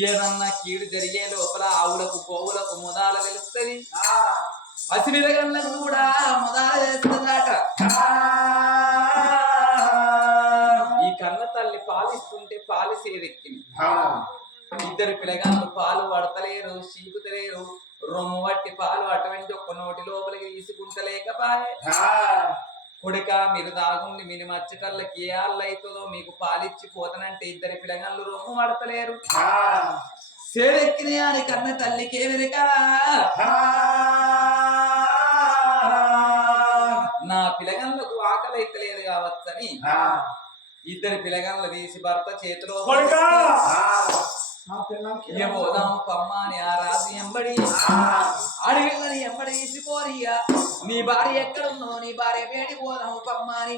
ఏదన్నా కీడు జరిగే లోపల ఆవులకు గోవులకు ముదాల తెలుస్తుంది పసిపిల్లగళ్ళకు కూడా ముదాల ఈ కన్న తల్లి పాలిస్తుంటే పాలిసేదెక్కింది ఇద్దరు పిల్లగాళ్ళు పాలు పడతలేరు చీకుతలేరు. రొమ్ము పట్టి పాలు అటువంటి ఒక్క నోటి లోపలికి తీసుకుంటలేకపాయే కొడుక మీరు దాగుండి మీరు మచ్చటల్లకి ఏ ఆళ్ళు అవుతుందో మీకు పాలిచ్చి పోతానంటే ఇద్దరు పిల్లగాళ్ళు రొమ్ము పడతలేరు సేదెక్కిన అని కన్న తల్లికి వెనుక నా పిల్లగాళ్ళకు ఆకలి అయితలేదు కావచ్చని ఇద్దరు పిల్లగాళ్ళు తీసి భర్త చేతిలో ఇక పోదాం పమ్మ అని ఆ రాజు ఎంబడి అడవిళ్ళని ఎంబడి తీసిపోరిగా నీ భార్య ఎక్కడుందో నీ భార్య వేడి పోదాం పమ్మ అని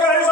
లోగిల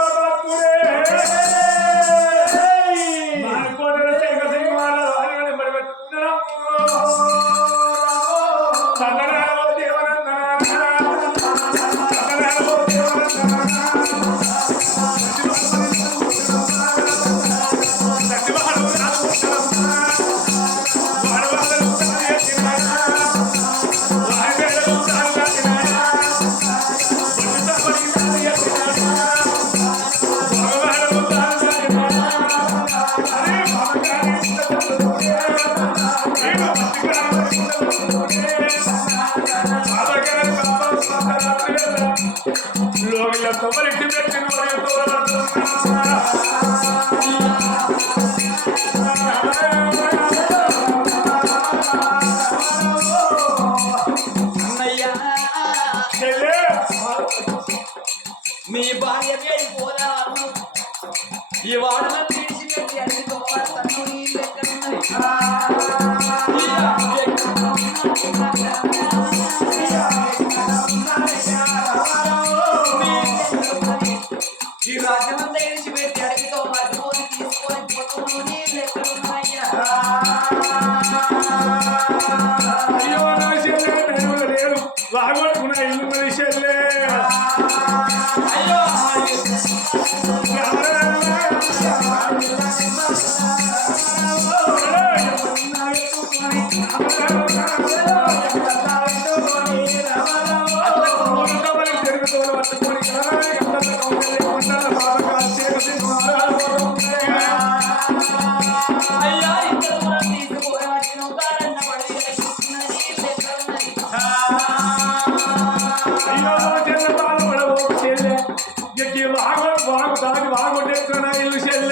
ఇల్లు చెల్లె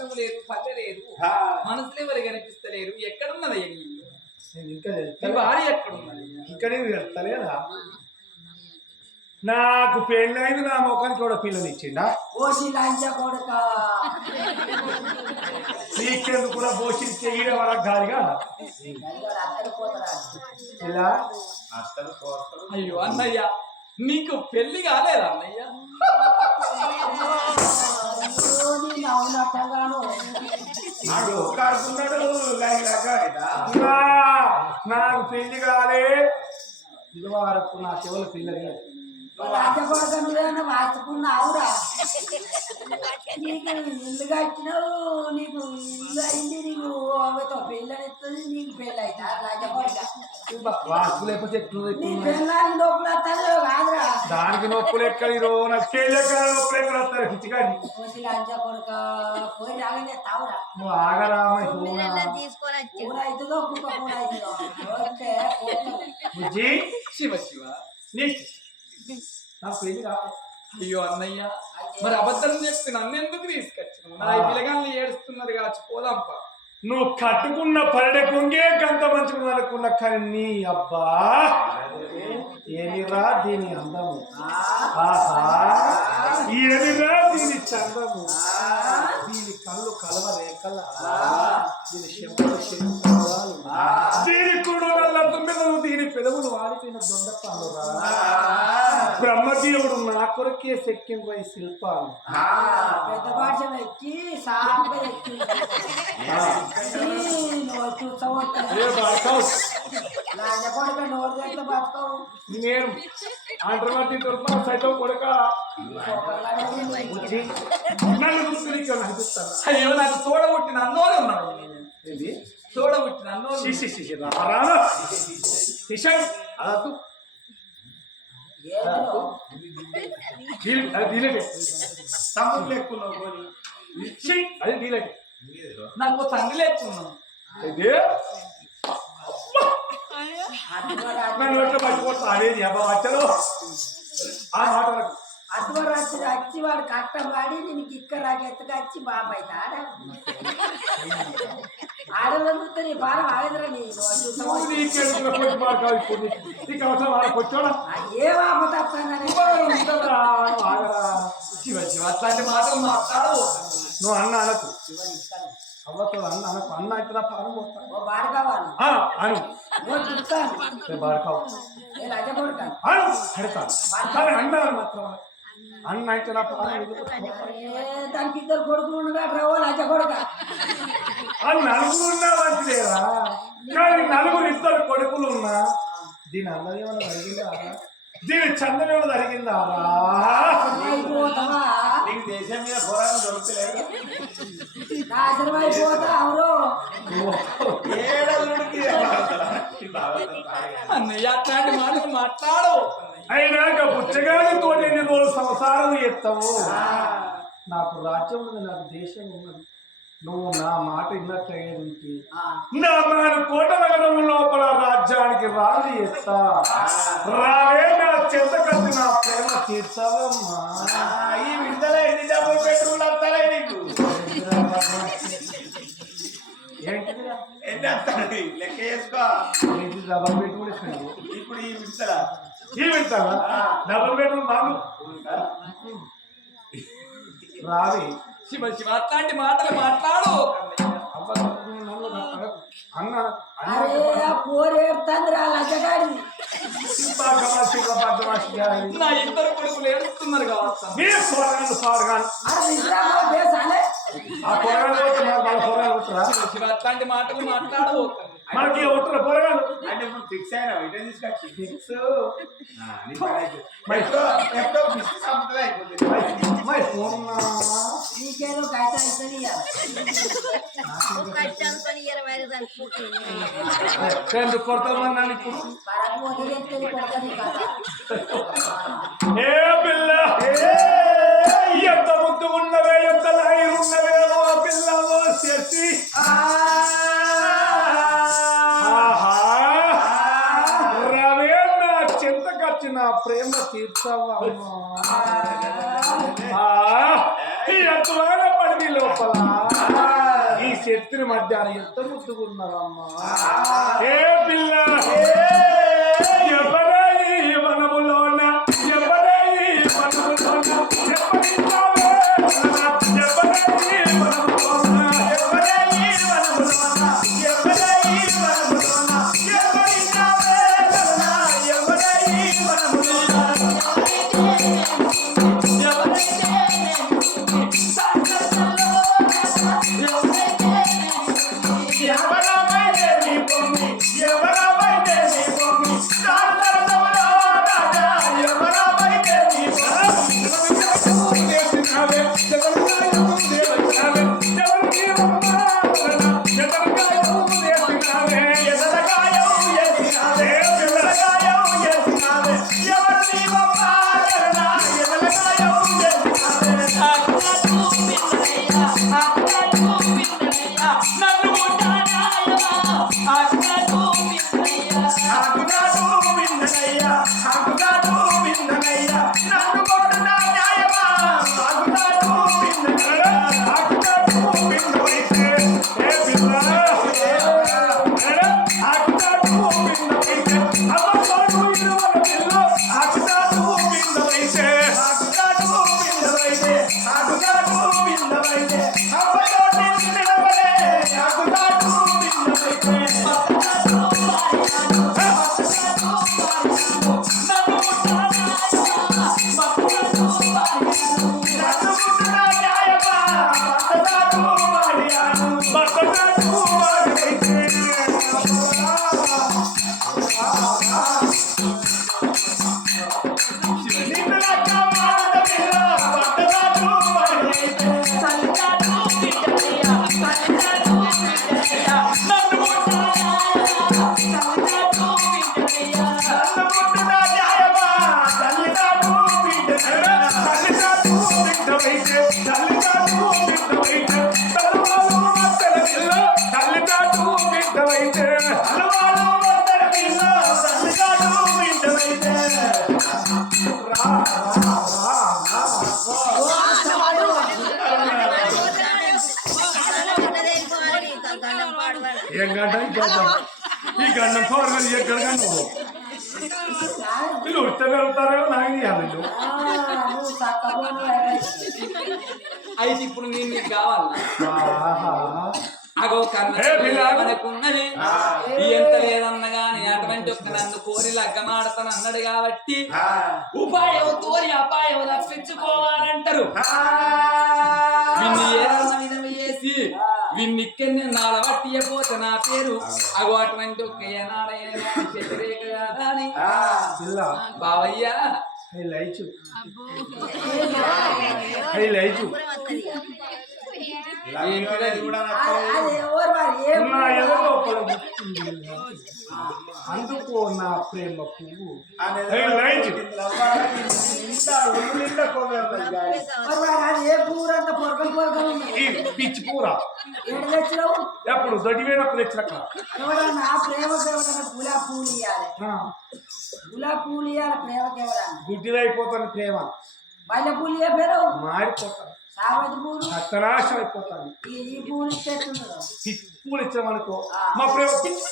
పట్టణం లేదు పల్లె లేదు మనసులు ఎవరు కనిపిస్తలేరు. ఎక్కడున్నదయ్య నీ ఇల్లు నేను ఇంకా. భార్య ఎక్కడున్నది? ఇక్కడ వెళ్తలేదా నాకు పెళ్ళైంది నా ముఖానికి కూడా పిల్లలు ఇచ్చిండా? లంచ కొడుక. నీకెందుకు కూడా పోషించే ఈడ వరకు కాదుగా ఇలా అయ్యో అన్నయ్య. నీకు పెళ్ళి కాలేదు అన్నయ్య? నాకు పెళ్ళి కాలే. ఇది వరకు నా చెవుల పిల్లలు. కొడుక మీద మార్చుకున్నావురా నీకు ఇల్లు కట్టినావు నీకు ఇల్లు అయింది నీకు ఆమెతో పెళ్ళనిస్తుంది నీకు పెళ్ళి అవుతా కొడుక వాసు లేకపోతే నీ? పెళ్ళానికి నొప్పులు వస్తాయో కాదురా. దానికి నొప్పులు ఎక్కడిరో నాకు పెళ్ళి ఎక్కడ నొప్పులు ఎక్కడ వస్తారు పిచ్చిగాని ఓసి లంచ కొడుక పోయి రాగానే తావురా. నువ్వు ఆగరామ చూడా కూర అవుతుందో కుక్క కూర అవుతుందో పోతే పోతుంది. బుజ్జి శివ శివ. నీ పెళ్ళి అయ్యో అన్నయ్య. మరి అబద్ధం చెప్పి నన్ను ఎందుకు తీసుకొచ్చిన నా ఈ పిల్లగాళ్ళు ఏడుస్తున్నారు కావచ్చు పోదాంపా. నువ్వు కట్టుకున్న పరడే కొంగే గంత మంచిగా అనుకున్న కానీ నీ అబ్బా. ఏమిరా దీని అందము? ఆహా. ఏమిరా దీని చందము? కళ్ళు కలవ రేఖల దీని శంపులు శంపులు దీని తుమ్మెదలు పెదవులు వాడిపోయిన దొండ పనురా బ్రహ్మదేవుడు నా కొరకే శక్యంపై శిల్పాలు. నోరు చేస్తే బతకవు. నేను అంటర్మతి తొలపా సైతం కొడక. నన్ను చూస్తే నీకు అయ్యో నాకు తోడబుట్టిన అన్నోనే ఉన్నాడు ఏంది? తోడబుట్టిన అన్నోళ్ళు శిశి శిశి రారా శిశం అదొద్దు. తమ్ముడు లేకున్నావు కొని అది దీనికే. నాకు తండ్రి లేకున్నాను ఇది నన్ను పట్టుకోవచ్చు అదేది అబ్బా వచ్చారు ఆ మాట అటువంటి వచ్చి వాడు కట్టం వాడి నేను గిక్క రాకెత్తుకు వచ్చి బాబాయ్ ఆడ ఆడలో చూస్తే నీ బాగా ఆగదురా ఏ అట్లాంటి మాటలు మాట్లాడు నువ్వు అన్న అనకు. అవ్వతో అన్న అనకు. అన్న అయితే తప్ప అను పోతా. ఓ బాడ కావాలి ఆ, అను. అదే కొడుకాను అను. పెడతాను. కానీ అన్నాను మాత్రం. అన్న నా ప్రాణం. దానికి ఇద్దరు కొడుకులు ఉండగా కొడుక. నలుగురు ఉన్నా మంచిదేరా కానీ నలుగురు ఇద్దరు కొడుకులు ఉన్నా? దీని ఏమైనా జరిగిందా? దీని చందం ఏమైనా జరిగిందా? నీకు దేశం మీద పోరాటం దొరుకుతలేదు నాశనం అయిపోతా ఎవరు ఏడల్లుడికి అన్నయ్య అట్లాంటి మాటలు మాట్లాడు. అయినాక తోటి ఎన్ని రోజులు సంసారం ఎత్తావు నాకు రాజ్యం ఉన్నది నాకు దేశం ఉన్నది. నువ్వు నా మాట విన్నట్లయితే ఉంటే నా మన కోట నగరం లోపల రాజ్యానికి రాజు ఎత్తా రావే నా చెత్త కత్తి నా ప్రేమ తీర్చవమ్మా. ఈ విడుదల ఎన్ని డబ్బులు పెట్రోల్ వస్తాలే నీకు? ఎన్ని వస్తాయి లెక్క చేసుకో? ఇప్పుడు ఈ విడుదల వింటావా డబల్ బెడ్రూమ్ బాగు. రావి. శివ శివ అట్లాంటి మాటలు మాట్లాడు. అన్న నా ఇద్దరు కొడుకులు ఏడుస్తున్నారు కావచ్చు? అట్లాంటి మాటలు మాట్లాడు మనకి ఉంటారు పోరాడు? అంటే ఇప్పుడు ఫిక్స్ అయినా ఇటే తీసుకొచ్చి ఫిక్స్ ఎప్పుడో ఎప్పుడో బిజినెస్ అమ్ముతుంది అయిపోతుంది మై ఫోన్. నీకేదో కైతా ఇస్తుంది కట్టానుకొని ఇరవై ఐదు అనుకుంటుంది రెండు కొడతామన్నాను ఇప్పుడు పరకు వదిలేస్తుంది ఏ పిల్ల! ఎంత ముద్దు ఉన్నవే ఎంత లాయి ఉన్నవే ఓ పిల్ల ఓ శశి! ఆహా. రవే నా చింతకొచ్చి నా ప్రేమ తీర్చవా? ఈ శక్తిని మధ్య ఎంత ముద్దుకున్నావమ్మా ఏ పిల్ల? ఎవరై వనములోన? ఎవరై వనములోన? ఎవరై వనములోన? ఎవరై వనములోన? ఎవరై వనములోన? ఎవరై Tá ligado, అయితే ఇప్పుడు నేను నీకు కావాలన్నా ఆహా. అగో కన్న? మనకున్నది ఎంత లేదన్న గాని అటువంటి ఒక నన్ను కోరి లగ్గమాడతాను అన్నాడు కాబట్టి ఉపాయం తోరి అపాయం తప్పించుకోవాలంటారు చేసి విన్ని ఇక్కడనే నాలబట్టియపోతే నా పేరు. అగో అటువంటి ఒక ఏనాడైనా వ్యతిరేక కాదా అని పిల్ల బావయ్య హై లైచు హై లైచు అది ఎవరు నా. అందుకో నా ప్రేమ పువ్వు. పిచ్చి పూర ఎప్పుడు ఎవరన్నా ఆ ప్రేమకి ఎవరన్నా గులాబీ పూలు ఇవ్వాలి గులాబీ పూలు ఇవ్వాలి ప్రేమకి ఎవరన్నా గుడ్డిదైపోతాను ప్రేమ. మల్లె పూలు చెప్పారు మారిపోతాను అత్తనాశం అయిపోతాను ఈ ఈ పూలు ఇచ్చేస్తున్నారు. పిచ్చి పూలు ఇచ్చామనుకో మా ప్రేమ పిచ్చి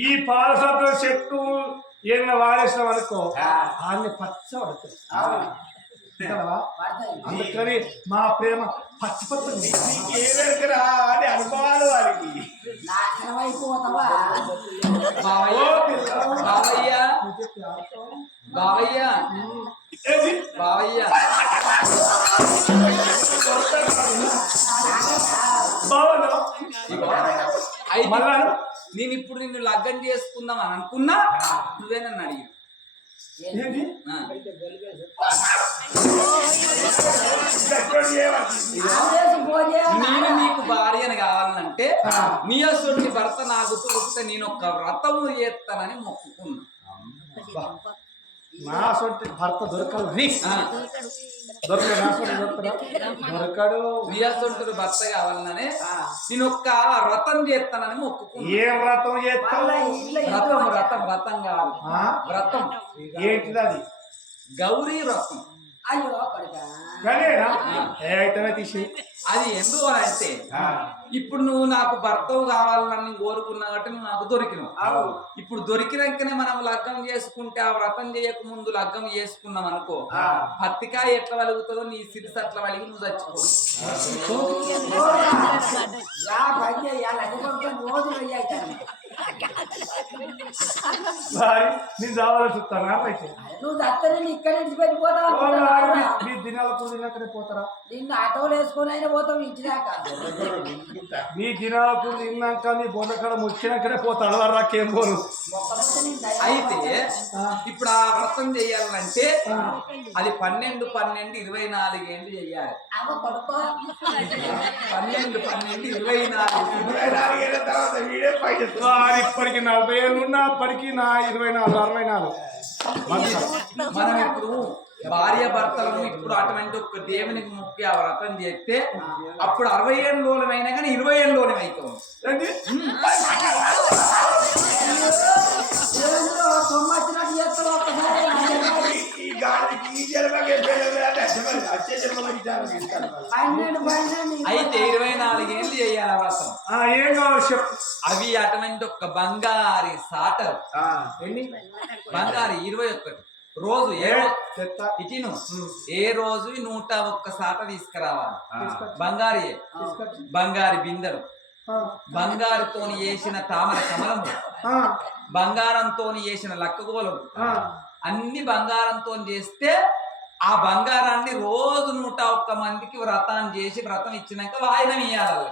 ఈ పాలసత్వ చెట్టు ఏమన్నా వాడేసినాం అనుకో ఆమె పచ్చ పడుతుంది. అందుకని మా ప్రేమ పచ్చి పడుతుంది ఏదెరకరా అని అనుభవాలు వారికి నాశనం అయిపోతావా? బావయ్య బావయ్య. బావయ్య. ఏది? బావయ్య. మళ్ళా? నేను ఇప్పుడు నిన్ను లగ్గం చేసుకుందాం అని అనుకున్నా నువ్వే నన్ను అడిగి నేను నీకు భార్యను కావాలంటే నీ అసలు భర్త నాకు చూస్తే నేను ఒక వ్రతము చేస్తానని మొక్కుకున్నా. నా సొంటి భర్త దొరకదు దొరకడు నా సొంటి దొరకడా? అసలు భర్త కావాలనే నేను ఒక్క వ్రతం చేస్తానని మొక్కుకున్నా. ఏ వ్రతం చేస్తావు వ్రతం వ్రతం వ్రతం ఆ? వ్రతం. ఏంటిది అది గౌరీ వ్రతం. అయ్యో కొడుకా. తీసి. అది ఎందుకు అని అంటే ఇప్పుడు నువ్వు నాకు భర్తవు కావాలని కోరుకున్నా కాబట్టి నువ్వు నాకు దొరికినావు. ఇప్పుడు దొరికినాకనే మనం లగ్గం చేసుకుంటే ఆ వ్రతం చేయక ముందు లగ్గం చేసుకున్నాం అనుకో పత్తికాయ ఎట్లా వలుగుతుందో నీ సిరిస్ అట్లా వలిగి నువ్వు చచ్చిపో రా పని చేయాలి అది కొంచెం రోజులు అయ్యాయి మరి నేను చావాలని చూస్తాను అయితే నువ్వు దత్తని ఇక్కడ నుంచి పెట్టిపోతావు? మీ దినాల కూడినక్కడే పోతారా? నిన్ను ఆటోలు వేసుకొని అయినా పోతావు ఇంటి దాకా. మీ దినాల తిన్నాక మీ బొందకడ ముచ్చినాకనే పోతాడు రాకేం దయ- అయితే ఇప్పుడు ఆ వ్రతం చేయాలంటే అది పన్నెండు పన్నెండు ఇరవై నాలుగు ఏంటి చెయ్యాలి పన్నెండు పన్నెండు ఇరవై నాలుగు ఇప్పటికి నలభై ఏళ్ళు ఉన్నా అప్పటికి నా ఇరవై నాలుగు అరవై నాలుగు. మనం ఇప్పుడు భార్య భర్తలను ఇప్పుడు అటువంటి ఒక దేవునికి మొక్కి ఆ వ్రతం చేస్తే అప్పుడు అరవై ఏళ్ళలోనైనా కానీ ఇరవై ఏళ్ళలోనే అవుతాం. ఏంటి? దేవుడు సొమ్ము వచ్చినట్టు చేస్తావు ఒక్కసారి ఈ గాలికి ఈ జన్మకే పెళ్ళి అంటే వచ్చే జన్మకి ఇచ్చారు ఇస్తారు పన్నెండు పన్నెండు. అయితే ఇరవై నాలుగేళ్ళు చేయాలి ఆ వ్రతం. ఆ, ఏం కావాలి చెప్పు అవి అటువంటి ఒక బంగారి సాటలు ఆ, ఎన్ని? బంగారు ఇరవై ఒక్కటి. రోజు ఏ రో- చెత్త. ఇటిను. ఏ రోజు నూట ఒక్క సాట తీసుకురావాలి. ఆ. బంగారి తీసుకొచ్చి. బంగారి బిందెలు బంగారుతోని వేసిన తామర కమలము. ఆ, బంగారంతో వేసిన లక్కగోలము. ఆ. అన్ని బంగారంతో చేస్తే ఆ బంగారాన్ని రోజు నూట ఒక్క మందికి వ్రతాన్ని చేసి వ్రతం ఇచ్చినాక వాయినం ఇయ్యాలి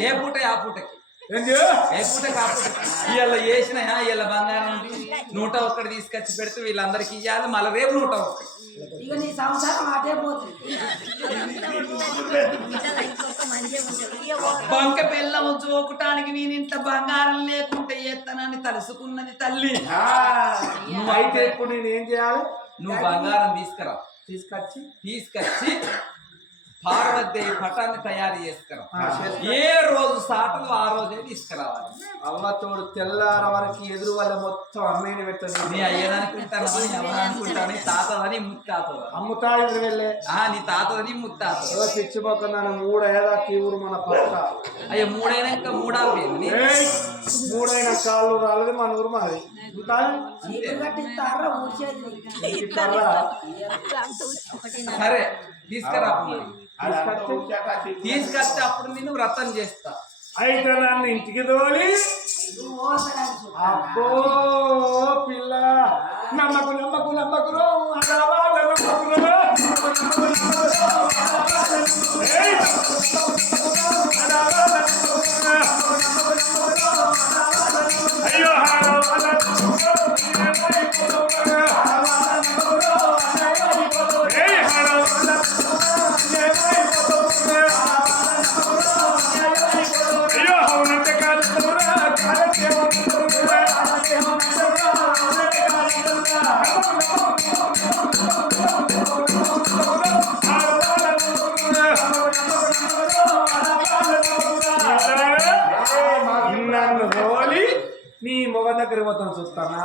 ఏ పూట ఆ పూటకి? ఏంది? ఏ పూటకి ఆ పూటకి? ఇవాళ వేసిన ఇవాళ బంగారం నూట ఒక్కటి తీసుకొచ్చి పెడితే వీళ్ళందరికి ఇవ్వాలి మళ్ళీ రేపు నూట ఒక్కటి. బంక పిల్లం చూకటానికి నేను ఇంత బంగారం లేకుంటే ఎత్తనని తలుసుకున్నది తల్లి. అయితే ఇప్పుడు నేను ఏం చేయాలి? నువ్వు బంగారం తీసుకురా. తీసుకొచ్చి? తీసుకొచ్చి పార్వతీదేవి పటాన్ని తయారు చేసుకురా ఆ, చేస్తా. ఏ రోజు సాటలు ఆ రోజే తీసుకురావాలి. అవ్వ తోడు తెల్లార వరకు ఎదురు వల్ల మొత్తం అమ్మేని నీ పెట్టండి అయ్యదనుకుంటాను నీ ఎవరనుకుంటాను నీ తాతదని ముత్తాతదా అమ్ముతా ఎదురు వెళ్ళే. ఆ నీ తాతదని ముత్తాత ఏదో పిచ్చిపోతున్నాను మూడు ఊరు మన పక్క. అయ్యో మూడైనాక మూడాలు ఏయ్, మూడైన కాళ్ళు రాలేదు మన ఊరు మాది. సరే. తీసుకురా తీసుకొస్తే? అప్పుడు నేను వ్రతం చేస్తా. అయితే నన్ను ఇంటికి తోలి. అబ్బో పిల్ల. నమ్మకు నమ్మకు నమ్మకురో అదావా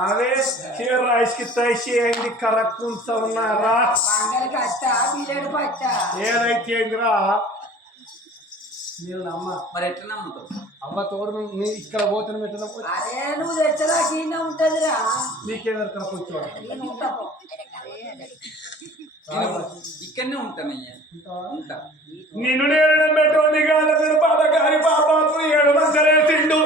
అదే తైసి అయింది కరక్కుంటా ఉన్నారా ఏదైతే మీరు నమ్మ మరి ఎట్లా నమ్ముతావు? అవ్వ తోడు ఇక్కడ పోతున్న అరే నువ్వు ఉంటదిరా. పో. నేను ఇక్కడనే ఉంటానయ్యా ఉంటా. నిన్ను నేను పెట్టోని కాదు బాబా గారి పాపాకు ఏడు మంచలే తిండు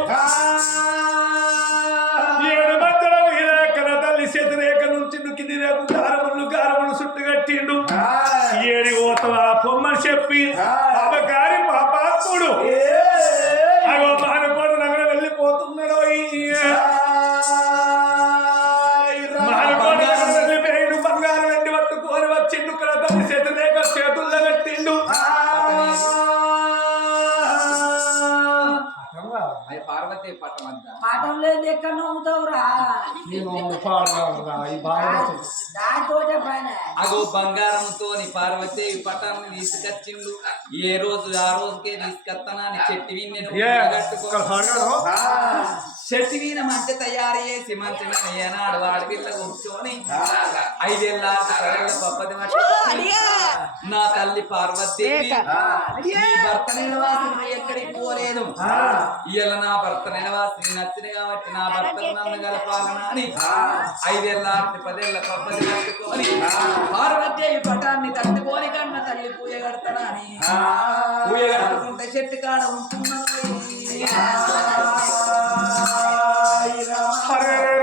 పొమ్మని చెప్పి బాబా గారి పాపాత్ముడు. అగో మానకోడు నగర వెళ్ళిపోతున్నాడు మానకోడు నగర వెళ్ళిపోయాడు బంగారం వెండి పట్టుకొని వచ్చిండు ఇక్కడ తల్లి శతిరేఖ చేతుల్లో పెట్టిండు. అది పార్వతి పట్టం అంతా? పాఠం లేదు ఎక్కడ నవ్వుతావురా? అగో బంగారంతో పార్వతి పటాన్ని తీసుకొచ్చిండు. ఏ రోజు ఆ రోజుకే తీసుకొస్తానా అని చెట్టు విన్నెను చెట్టు వీన మంచి తయారు చేసి మంచి ఏనాడు వాడి పిల్ల కూర్చొని ఐదేళ్ళ పదేళ్ళ పప్పది నా తల్లి పార్వతి భర్త నిలవాసి ఎక్కడికి పోలేదు. ఇవాళ నా భర్త నిలవాసి నచ్చిన కాబట్టి నా భర్త నన్ను గలపాలనా అని ఐదేళ్ళ పదేళ్ళ పప్పది పట్టుకొని పార్వతి పటాన్ని తట్టుకొని కన్న తల్లి పూయ కడతానా అని పూయ కట్టుకుంటే చెట్టు కాడ ఉంటున్నది. Hare